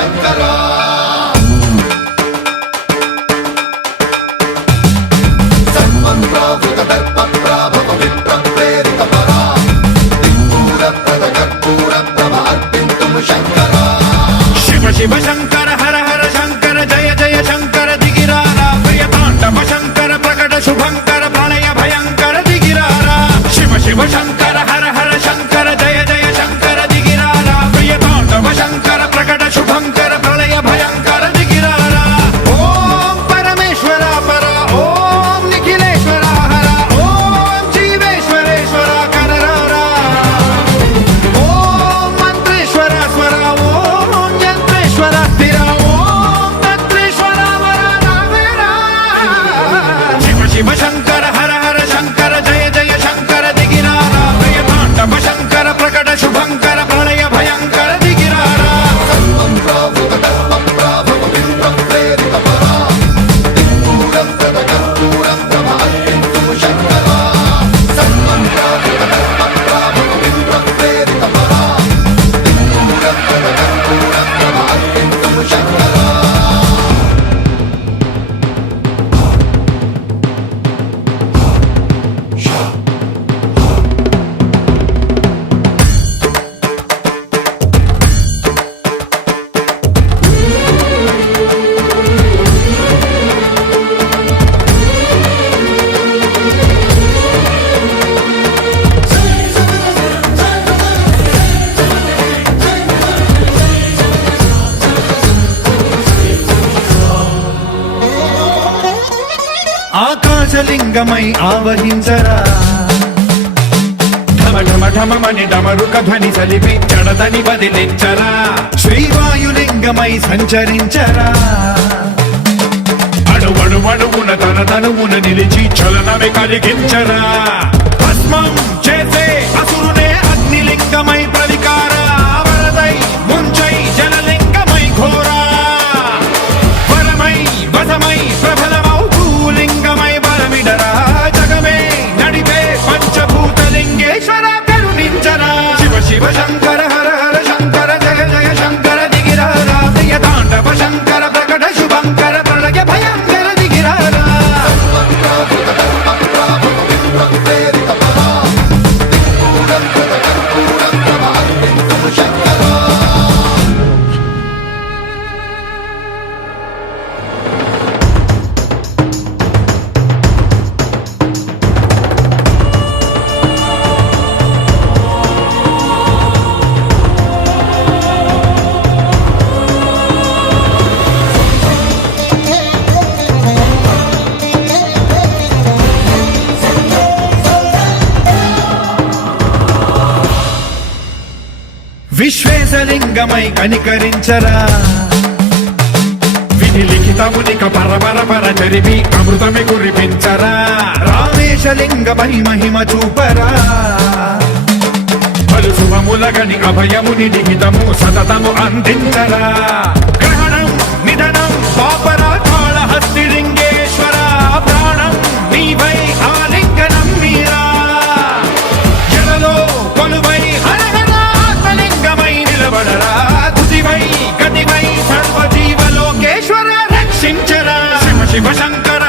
శంకర సన్మంత్రావృత దర్ప ప్రాభవ విప్ర ప్రేరిత పరా దిక్పూర ప్రద కర్పూర ప్రభ అర్పింతుము శంకర శివ శివ శంకర హర హర శంకర జయ జయ శంకర దిగిరారా ప్రియ తాండవ శంకర ప్రకట శుభంకర ప్రళయ భయంకర దిగిరారా శివ శివ శంకర హర హర శంకర జయ జయ శంకర దిగిరారా ప్రియ తాండవ శంకర ప్రకట శుభంకర ప్రళయ భయంకర దిగిరారా ఓం పరమేశ్వర పర ఓం నిఖిలేశ్వర హర ఓం జీవేశ్వరేశ్వర కరరారా ఓం మంత్రేశ్వర స్వర ఓం యంత్రేశ్వర స్థిర ఓం తంత్రేశ్వర వర నావేరా శివ శివ శంకర హర హర శంకర జయ జయ శంకర దిగిరారా ప్రియ తాండవ శంకర ప్రకట శుభంకర ప్రళయ భయంకర దిగిరారా సన్మంత్రావృత దర్ప ప్రాభవ విప్ర ప్రేరిత పరా దిక్పూర ప్రద కర్పూర ప్రభ అర్పింతుము శంకర సన్మంత్రావృత దర్ప ప్రాభవ విప్ర ప్రేరిత పరా దిక్పూర ప్రద కర్పూర ప్రభ అర్పింతుము శంకర ఆకాశలింగమై ఆవహించరా ఢమ ఢమ ఢమమని డమరుక ధ్వని సలిపి జడదని బదిలించరా శ్రీవాయులింగమై సంచరించరా అణువణువున తన తనువున నిలిచి చలనమే కలిగించరా భస్మం చేసే అసురునే అగ్నిలింగమై ప్రవికార వరదై ముంచై జలలింగమై ఘోరా వరమై వసమై ప్రబలమౌ భూలింగమై బలమిడరా జగమే నడిపే పంచభూతలింగేశ్వర కరుణించరా శివ శివ శంకర హర హర శంకర జయ జయ శంకర దిగిరారా ప్రియ తాండవ శంకర ప్రకట శుభంకర ప్రళయ భయంకర దిగిరారా సన్మంత్రావృత దర్ప ప్రాభవ విప్ర ప్రేరిత పరా దిక్పూర ప్రద కర్పూర ప్రభ అర్పింతుము శంకర విశ్వేశలింగమై కనికరించరా విధి లిఖితమునిక పరపర పర జరిపి అమృతమి కురిపించరా రామేశలింగమై మహిమ చూపరా పలు శుభములగని అభయముని లిఖితము సతతము అందించరా గ్రహణం నిధనం పాపరా కాళహస్తి లింగేశ్వర ప్రాణం నీవై ఆలింగనం మీరా జలలో కొలువై హర హర ఆత్మలింగమై నిలబడరా తుదివై గతివై సర్వజీవలోకేశ్వర రక్షించరా శివ శివ శంకర